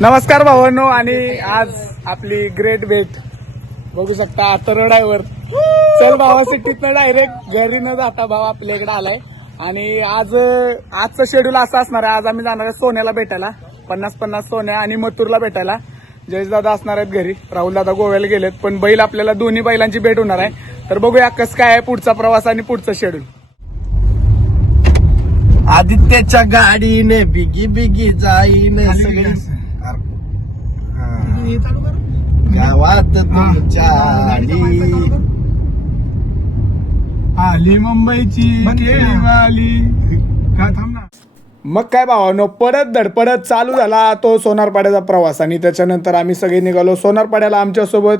नमस्कार भावांनो आणि आज आपली ग्रेट भेट बघू शकता आता ड्रायव्हर चल भावा सिटीतनं डायरेक्ट घरी न जाता भाव आपल्याकडे आलाय. आणि आज आजचं शेड्यूल असं असणार आहे. आज आम्ही जाणार आहे सोन्याला भेटायला. पन्नास पन्नास सोन्या आणि मथुरला भेटायला. जयेशदादा असणार आहेत घरी. राहुल दादा गोव्याला गेलेत पण बैल आपल्याला दोन्ही बैलांची भेट होणार आहे. तर बघूया कसं काय आहे पुढचा प्रवास आणि पुढचं शेड्यूल आदित्यच्या गाडीने बिगी बिगी जाईन सगळी. गावात तुमच्या आली. आली मुंबईची केळीवाली. का थांब ना. मग काय भावानो परत धडपडत चालू झाला तो सोनारपाड्याचा प्रवास. आणि त्याच्यानंतर आम्ही सगळे निघालो सोनारपाड्याला आमच्यासोबत.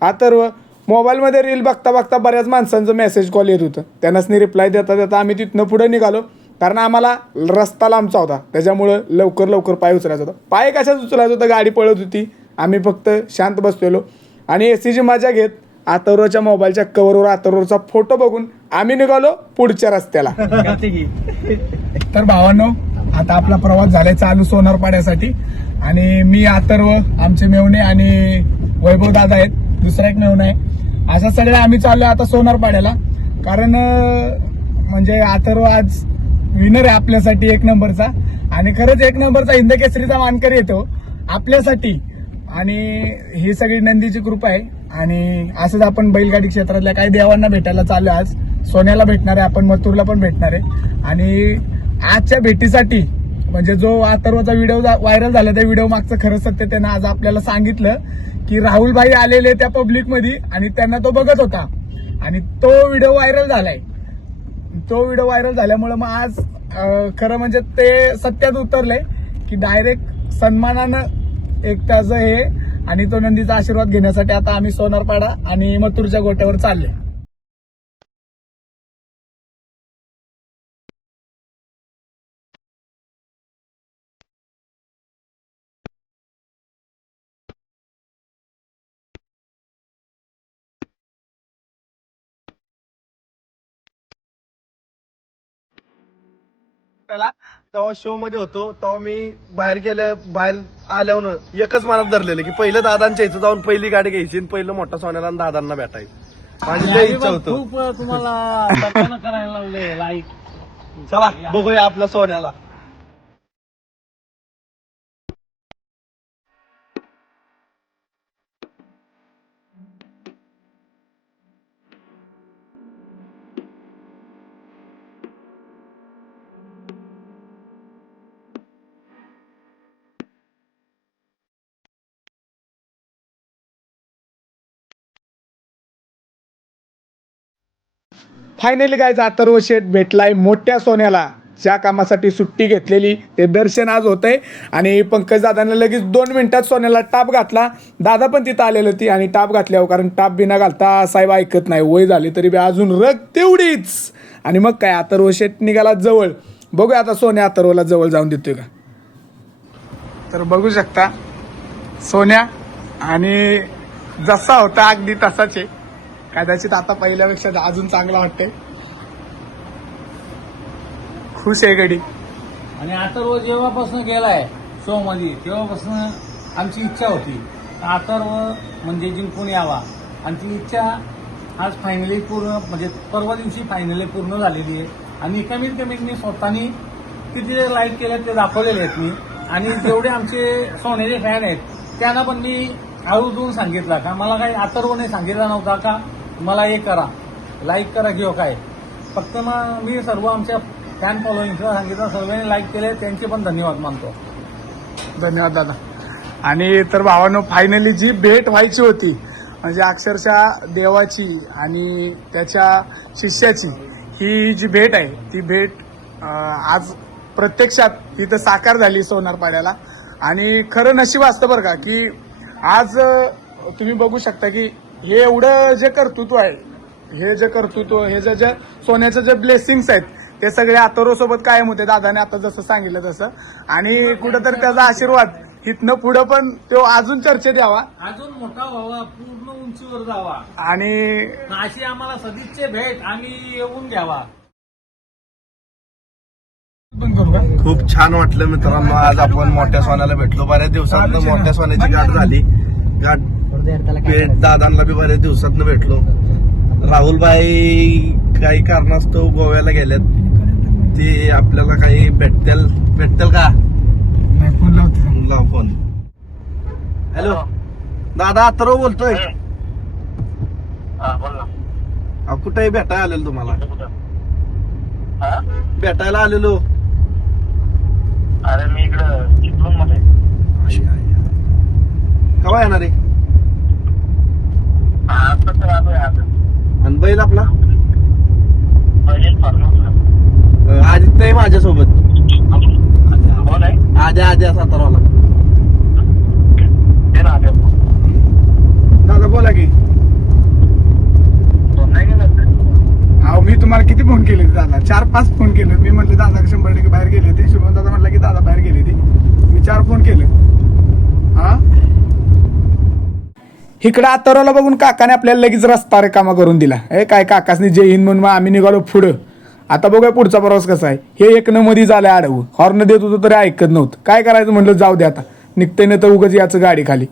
अथर्व मोबाईलमध्ये रील बघता बघता बऱ्याच माणसांचं मेसेज कॉल येत होतं. त्यांनाच रिप्लाय देता देता आम्ही तिथनं पुढे निघालो. कारण आम्हाला रस्ता लांबचा होता. त्याच्यामुळं लवकर लवकर पाय उचलायचा होता. पाय कशाच उचलायचा होता? गाडी पळत होती. आम्ही फक्त शांत बसलेलो. आणि एसीची मजा घेत आतरोच्या मोबाईलच्या कव्हरवर आतरोचा फोटो बघून आम्ही निघालो पुढच्या रस्त्याला. तर भावांनो आता आपला प्रवास झालाय चालू सोनारपाड्यासाठी. आणि मी अथर्व आमचे मेवणे आणि वैभव दादा आहेत. दुसरा एक मेवणा आहे. अशा सगळे आम्ही चाललोय आता सोनारपाड्याला. कारण म्हणजे अथर्व आज विनर आहे आपल्यासाठी एक नंबरचा. आणि खरंच एक नंबरचा हिंद केसरीचा मानकरी येतो आपल्यासाठी आणि ही सगळी नंदीची कृपा आहे. आणि असंच आपण बैलगाडी क्षेत्रातल्या काही देवांना भेटायला चाललो आज. सोन्याला भेटणार आहे आपण मथुरला पण भेटणार आहे. आणि आजच्या भेटीसाठी म्हणजे जो अथर्वचा व्हिडिओ व्हायरल झाला त्या व्हिडिओ मागचं खरं सत्य त्यानं आज आपल्याला सांगितलं की राहुल भाई आलेले त्या पब्लिकमध्ये आणि त्यांना तो बघत होता. आणि तो व्हिडिओ व्हायरल झालाय. तो व्हिडिओ व्हायरल झाल्यामुळे मग आज खरं म्हणजे ते सत्यात उतरले की डायरेक्ट सन्मानानं एक त्याचं हे आणि तो नंदीचा आशीर्वाद घेण्यासाठी आता आम्ही सोनारपाडा आणि मथुरच्या गोट्यावर चालले त्याला तेव्हा शो मध्ये होतो तेव्हा मी बाहेर गेल्या बाहेर आल्यावर एकच मनात धरलेलं की पहिलं दादांच्या इथं जाऊन पहिली गाडी घ्यायची आणि पहिलं मोठा सोन्याला आणि दादांना भेटायचं. माझी लय इच्छा होतो. खूप तुम्हाला करायला लाईक चला बघूया आपल्या सोन्याला. फायनली काय जातर्व शेठ भेटलाय मोठ्या सोन्याला. ज्या कामासाठी सुट्टी घेतलेली ते दर्शन आज होतंय. आणि पंकज दादाने लगेच दोन मिनिटात सोन्याला टाप घातला. दादा पण तिथं आलेलं होती आणि टाप घातल्यावर कारण टाप बिना घालता साहेब ऐकत नाही. वय झाली तरी बी अजून रग तेवढीच. आणि मग काय अथर्व शेठ निघाला जवळ. बघूया आता सोन्या अथर्वला जवळ जाऊन देतोय का? तर बघू शकता सोन्या आणि जसा होता अगदी तसाच. आहे कदाचित आता पहिल्यापेक्षा अजून चांगला वाटतंय. खुश आहे गडी. आणि अथर्व जेव्हापासून गेलाय शो मध्ये तेव्हापासून आमची इच्छा होती. अथर्व म्हणजे जिंकून यावा? आणि ती इच्छा आज फायनली पूर्ण म्हणजे परवा दिवशी फायनली पूर्ण झालेली आहे. आणि कमीत कमी मी स्वतःनी किती लाईक केलं ते दाखवलेले आहेत मी. आणि जेवढे आमचे सोन्याचे फॅन आहेत त्यांना पण मी आवर्जून सांगितलं का? मला काही अथर्वने सांगितला नव्हता का? मला हे करा. लाईक करा किंवा हो काय. फक्त मग मी सर्व आमच्या फॅन फॉलोईंगला सांगितलं सर्वांनी लाईक केले त्यांचे पण धन्यवाद मानतो. धन्यवाद दादा. आणि तर भावानो फायनली जी भेट व्हायची होती म्हणजे अक्षरशः देवाची आणि त्याच्या शिष्याची ही जी भेट आहे ती भेट आज प्रत्यक्षात इथं साकार झाली सोनारपाड्याला. आणि खरं नशीब असतं बरं का की आज तुम्ही बघू शकता की हे एवढं जे कर्तृत्व आहे हे जे कर्तृत्व हे जे जे सोन्याचे जे ब्लेसिंग्स आहेत ते सगळे अथर्व सोबत कायम होते. दादाने आता जसं सांगितलं तसं. आणि कुठंतरी त्याचा आशीर्वाद इथनं पुढं पण तो अजून चर्चेत यावा. अजून मोठा व्हावा पूर्ण उंचीवर जावा. आणि अशी आम्हाला सदिच्छे भेट आम्ही येऊन घ्यावा. पण करू का खूप छान वाटलं मित्रांनो. आज आपण मोठ्या सोन्याला भेटलो. बऱ्याच दिवसात मोठ्या सोन्याची गाठ झाली. गाठ पे- दादांना बी बऱ्याच दिवसात भेटलो. राहुलबाई काही कारणास्तव गोव्याला गेल्यात ते आपल्याला काही भेटतील भेटतील का? नाही फोन हॅलो दादा अथर्व बोलतोय. कुठेही भेटायला आलेलो तुम्हाला. भेटायला आलेलो. अरे मी इकडं चिपळूणमध्ये केव्हा येणार आहे आता तर आलोय आज आणि बैल आपला? आदित्य आहे माझ्यासोबत. हो आद्या आद्या साताराला आले दादा बोला की. तो नाही गेला अहो मी तुम्हाला किती फोन केले दादा? चार पाच फोन केले मी म्हटले दादा शंभर टक्के बाहेर गेले ते शुभम दादा म्हटलं की दादा बाहेर गेले ते मी चार फोन केले. हा? इकडं आतरवला बघून काकाने आपल्याला लगेच रस्ता रिकामा करून दिला. हे काय काकासनी जय हिंद म्हणून मग आम्ही निघालो पुढं. आता बघूया पुढचा प्रवास कसा आहे. हे एक न मध्ये झालं आडवं. हॉर्न देत होतं तरी ऐकत नव्हतं. काय करायचं म्हटलं जाऊ दे आता. निघते ना तर उगाच याचं गाडी खाली.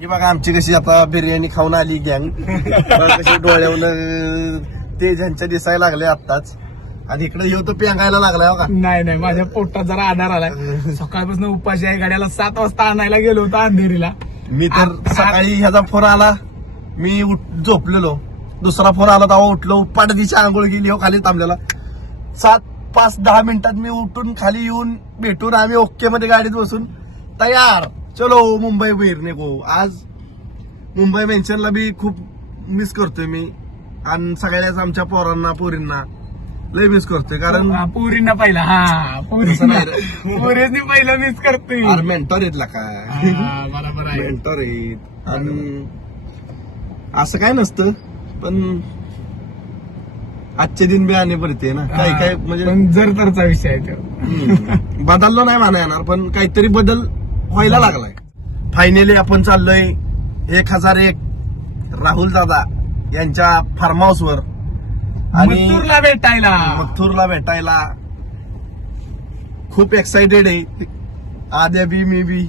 ही बघा आमची कशी आता बिर्याणी खाऊन आली गँग कशी डोळ्यावलं ते ज्यांच्या दिसायला लागले आत्ताच. आणि इकडे येऊ तर पेंगायला लागलाय हो का? नाही नाही माझ्या पोटात जरा आधार आलाय. सकाळपासून उपाशी आहे गाड्याला सात वाजता आणायला गेलो होतो अंधेरीला. मी तर सकाळी ह्याचा फोन आला. मी उठ- झोपलेलो. दुसरा फोन आला तेव्हा उठलो. पाठ दिशा आंघोळ गेली हो खाली थांबलेला. सात पाच दहा मिनिटात मी उठून खाली येऊन भेटून आम्ही ओके मध्ये गाडीत बसून तयार. चलो मुंबई वीर निघो. आज मुंबई मेन्शनला बी खूप मिस करतोय मी. आणि सगळ्याच आमच्या पोरांना पोरींना. लय मिस करतोय कारण हा, पुरींना पहिला हा तसं पुरींना नाही रे. पुरींनी पहिलं मिस करते अरे मेंटॉर येतला काय? हा, बरोबर आहे. मेंटॉर आहेत आणि असं काय नसतं पण आजचे दिन बी आणि परत ना. काही काय म्हणजे पण जर तरचा विषय आहे तो. हम्म. बदललो नाही म्हणा येणार पण काहीतरी बदल व्हायला लागलाय. फायनली आपण चाललोय एक हजार एक. राहुल दादा यांच्या फार्म हाऊस वर. आणि मथुरला भेटायला. मथुरला भेटायला. खूप एक्साइटेड आहे. आद्या बी मी बी.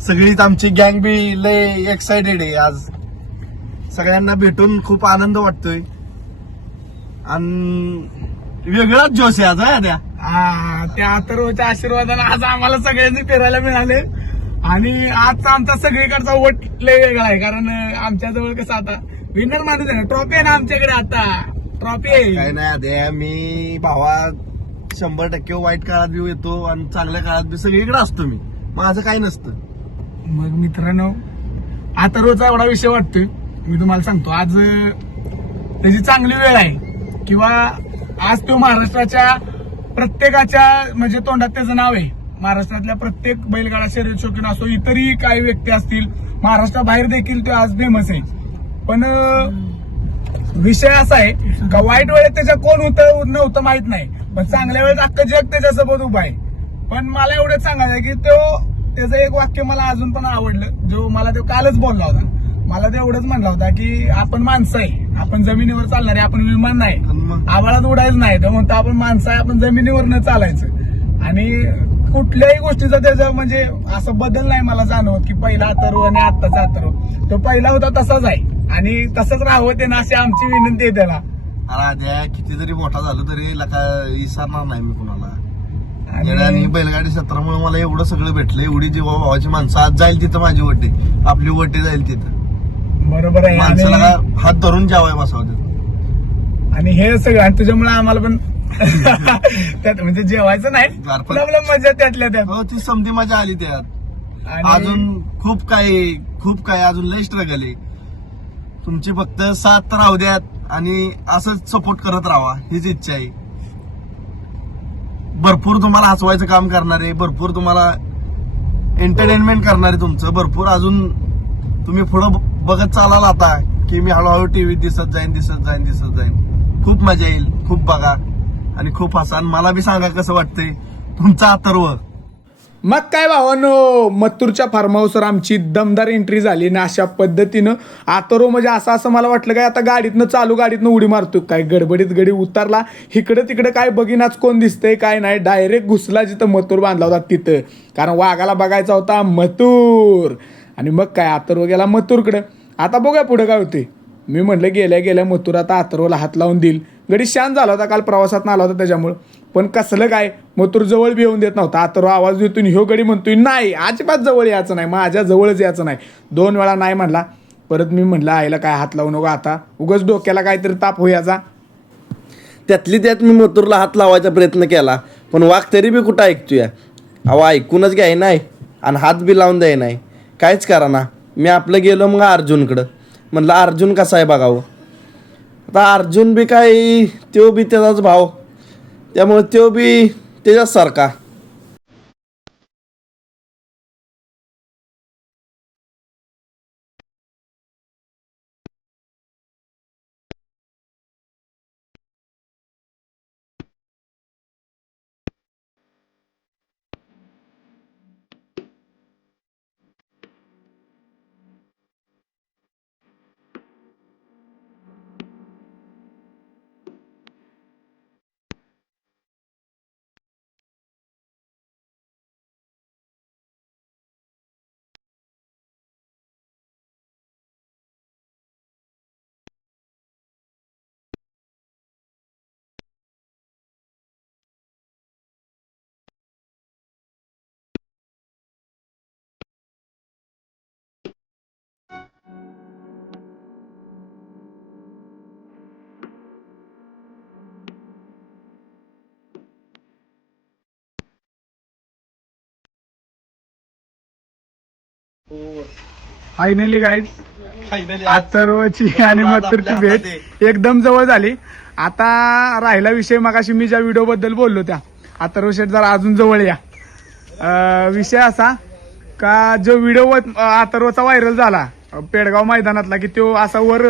सगळीच आमची गँग बी लय एक्साइटेड आहे आज. सगळ्यांना भेटून खूप आनंद वाटतोय. आणि वेगळाच जोश आहे आज हा आद्या? हा त्या अथर्वच्या आशीर्वादाने आज आम्हाला सगळ्यांनी फिरायला मिळाले. आणि आजचा आमचा सगळीकडचा वट लय वेगळा आहे कारण आमच्या जवळ कसं आता विनर माणूस आहे ट्रॉफी आहे ना आमच्याकडे आता. ट्रॉफी काय आहे नाही आद्या मी भावा शंभर टक्के वाईट काळात बी येतो आणि चांगल्या काळात बी सगळीकडे असतो मी. माझं काही नसतं. मग मित्रांनो आता रोजचा एवढा विषय वाटतोय. मी तुम्हाला सांगतो आज अं, त्याची चांगली वेळ आहे. किंवा आज तो महाराष्ट्राच्या प्रत्येकाच्या म्हणजे तोंडात त्याचं नाव आहे. महाराष्ट्रातल्या प्रत्येक बैलगाडा शर्यत शौकीन असो इतरही काही व्यक्ती असतील महाराष्ट्राबाहेर देखील तो आज फेमस आहे. पण अं, विषय असा आहे का वाईट वेळेत त्याच्या कोण होतं नव्हतं माहीत नाही. पण चांगल्या वेळेत अख्खं जग त्याच्यासोबत उभं आहे. पण मला एवढंच सांगायचं आहे की तो त्याचं एक वाक्य मला अजून पण आवडलं. जो मला तो कालच बोलला होता. मला तो एवढंच म्हणला होता की आपण माणसं आहे. आपण जमिनीवर चालणारे आपण विमान नाही. आवाळात उडायचं नाही. तर म्हणतो आपण माणसं आहे आपण जमिनीवरनं चालायचं. आणि कुठल्याही गोष्टीचा त्याचा म्हणजे असं बदल नाही मला जाणवत की पहिला अथर्व आणि आत्ताचा अथर्व. तो पहिला होता तसाच आहे. आणि तसंच राहावं ते ना अशी आमची विनंती आहे त्याला. अरे आद्या किती जरी मोठा झालो तरी लका विसरणार नाही मी कुणाला. आणि- आणि बैलगाडी क्षेत्रामुळे मला एवढं सगळं भेटलं एवढी जीवा भावाची माणसं आज जाईल तिथं माझी वड्डी आपली वड्डी जाईल तिथं. बरोबर आहे. माणसाला आणि- हात धरून जेवाय बसावं आणि हे सगळं आणि तुझ्यामुळे आम्हाला पण त्यात म्हणजे जेवायचं नाही. पण- आपलं मजा त्यातल्या त्यात. हो ती समधी मजा आली त्यात. आणि अजून खूप काही खूप काही अजून लय स्ट्रगल आहे. तुमची फक्त साथ राहू द्यात आणि असंच सपोर्ट करत राहा हीच इच्छा आहे. भरपूर तुम्हाला हसवायचं काम करणार आहे भरपूर तुम्हाला एंटरटेनमेंट करणार आहे तुमचं भरपूर अजून तुम्ही पुढं ब- बघत चालाल आता की मी हळूहळू टीव्हीत दिसत जाईन दिसत जाईन दिसत जाईन. खूप मजा येईल खूप बघा आणि खूप हसा. आणि मला बी सांगा कसं वाटतंय तुमचा अथर्व मग काय भावानो मत्तूरच्या फार्म हाऊसवर आमची दमदार एंट्री झाली ना अशा पद्धतीनं आतरो म्हणजे असं असं मला वाटलं काय आता गाडीतनं चालू गाडीतनं उडी मारतो काय? गडबडीत गडी उतरला इकडं तिकडं काय बघिनाच कोण दिसतंय काय नाही डायरेक्ट घुसला जिथं मथूर बांधला होता तिथं. कारण वाघाला बघायचा होता मथूर आणि मग काय आतर्व गेला मथूरकडं आता बघूया पुढं काय होते मी म्हटलं गेल्या गेल्या मथूर आता आतर्वला हात लावून देईल. गडी शांत झाला होता काल प्रवासात आला होता त्याच्यामुळं. पण कसलं काय? मथुर जवळ बी येऊन देत नव्हता. आतर्व आवाज देतून ह्यो गडी म्हणतोय नाही अजिबात जवळ यायचं नाही. माझ्या जवळच यायचं नाही. दोन वेळा नाही म्हणला. परत मी म्हटलं आईला काय हात लावू नको आता. उगाच डोक्याला काहीतरी ताप होयाचा त्यातली त्यात मी मथुरला हात लावायचा प्रयत्न केला. पण वाघ तरी बी कुठं ऐकतोय? अहो ऐकूनच घ्याय नाही आणि हात बी लावून द्याय नाही. काहीच करा ना मी आपलं गेलो मग अर्जुनकडं. म्हणलं अर्जुन कसा आहे बघावं हो. आता अर्जुन बी काय त्यो बी त्याचाच भाव. त्यामुळे त्यो बी त्याच्याच फायनली गाईज अथर्वची आणि मथुरची भेट एकदम जवळ झाली. आता राहिला विषय मगाशी मी ज्या व्हिडिओ बद्दल बोललो त्या. अथर्व शेठ जरा अजून जवळ या. विषय असा का जो व्हिडिओ अथर्वचा व्हायरल झाला. पेडगाव मैदानातला की तो असा वर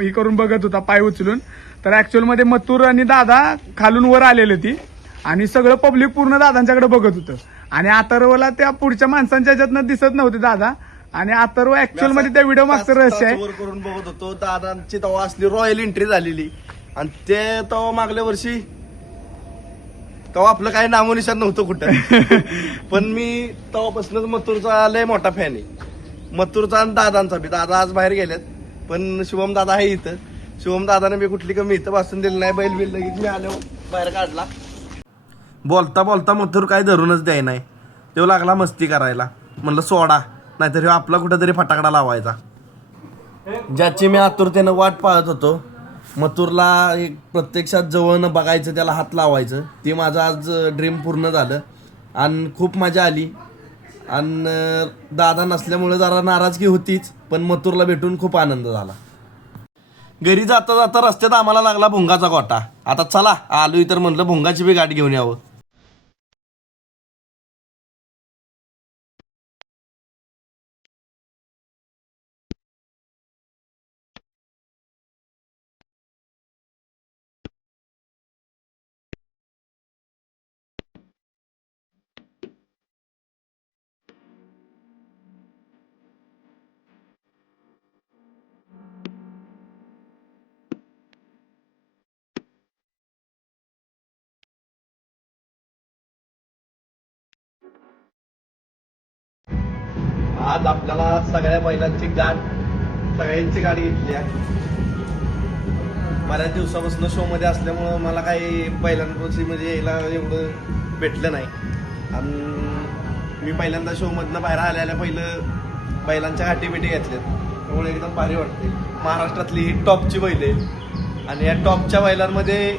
हे करून बघत होता पाय उचलून. तर ऍक्च्युअलमध्ये मथुर आणि दादा खालून वर आलेली ती आणि सगळं पब्लिक पूर्ण दादांच्याकडे बघत होतं. आणि अथर्वला त्या पुढच्या माणसांच्या ह्याच्यातनं दिसत नव्हते दादा. आणि अथर्व ऍक्च्युअलमध्ये त्या व्हिडिओ मागचं रहस्य आहे. वर करून बघत होतो. दादांची तेव्हा असली रॉयल एंट्री झालेली. आणि ते तेव्हा मागल्या वर्षी तेव्हा आपलं काही नामोनिशान नव्हतं कुठं. पण मी तेव्हापासूनच मथुरचा लय मोठा फॅन आहे. मथुरचा आणि दादांचा बी. दादा आज बाहेर गेलेत पण शुभम दादा आहे इथं. शुभम दादाने मी कुठली कमी इथं बसून दिली नाही. बैल बिल लगेच मी आलो बाहेर काढला. बोलता बोलता मथुर काय धरूनच द्याय नाही. तो लागला मस्ती करायला. म्हणलं सोडा. नाहीतर ह्यो आपला कुठेतरी फटाकडा लावायचा. ज्याची मी आतुरतेनं वाट पाहत होतो मथुरला एक प्रत्यक्षात जवळनं बघायचं त्याला हात लावायचं. ते माझं आज ड्रीम पूर्ण झालं. आणि खूप मजा आली. आणि दादा नसल्यामुळे जरा नाराजगी होतीच पण मथुरला भेटून खूप आनंद झाला. घरी जाता जाता रस्त्यात आम्हाला लागला भुंगाचा गोटा आता चला आलो तर म्हटलं भुंगाची बी गाठ घेऊन यावं. आज आपल्याला सगळ्या बैलांची गाठ सगळ्यांची गाडी घेतली आहे. बऱ्याच दिवसापासून शो मध्ये असल्यामुळं मला काही बैलांपासून म्हणजे यायला एवढं भेटलं नाही. आणि मी पहिल्यांदा शो मधनं बाहेर आल्याला पहिलं बैलांच्या गाठी बिटी घेतल्यात. त्यामुळे एकदम भारी वाटते महाराष्ट्रातली ही टॉपची बैल आहे. आणि या टॉपच्या बैलांमध्ये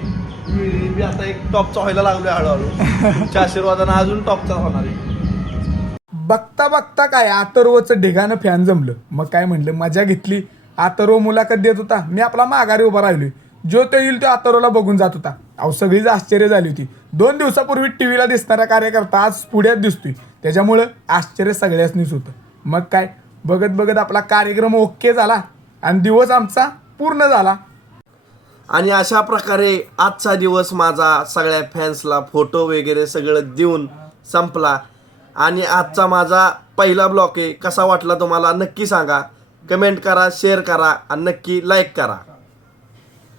मी मी आता एक टॉपचा व्हायला लागलोय हळूहळू. तुमच्या आशीर्वादानं अजून टॉपचा होणार आहे. बघता बघता काय अथर्वचं ढिगानं फॅन जमलं. मग काय म्हणलं मजा घेतली. अथर्व मुलाखत देत होता. मी आपला माघारी उभा राहिलोय. जो तो येईल तो अथर्वला बघून जात होता. अहो सगळीच आश्चर्य झाली होती. दोन दिवसापूर्वी टी व्हीला दिसणारा कार्यकर्ता आज पुढ्यात दिसतोय. त्याच्यामुळं आश्चर्य सगळ्यासनीच होतं. मग काय? बघत बघत आपला कार्यक्रम ओके झाला. आणि दिवस आमचा पूर्ण झाला. आणि अशा प्रकारे आजचा दिवस माझा सगळ्या फॅन्सला फोटो वगैरे सगळं देऊन संपला. आणि आजचा माझा पहिला ब्लॉक आहे. कसा वाटला तुम्हाला नक्की सांगा. कमेंट करा शेअर करा आणि नक्की लाईक करा.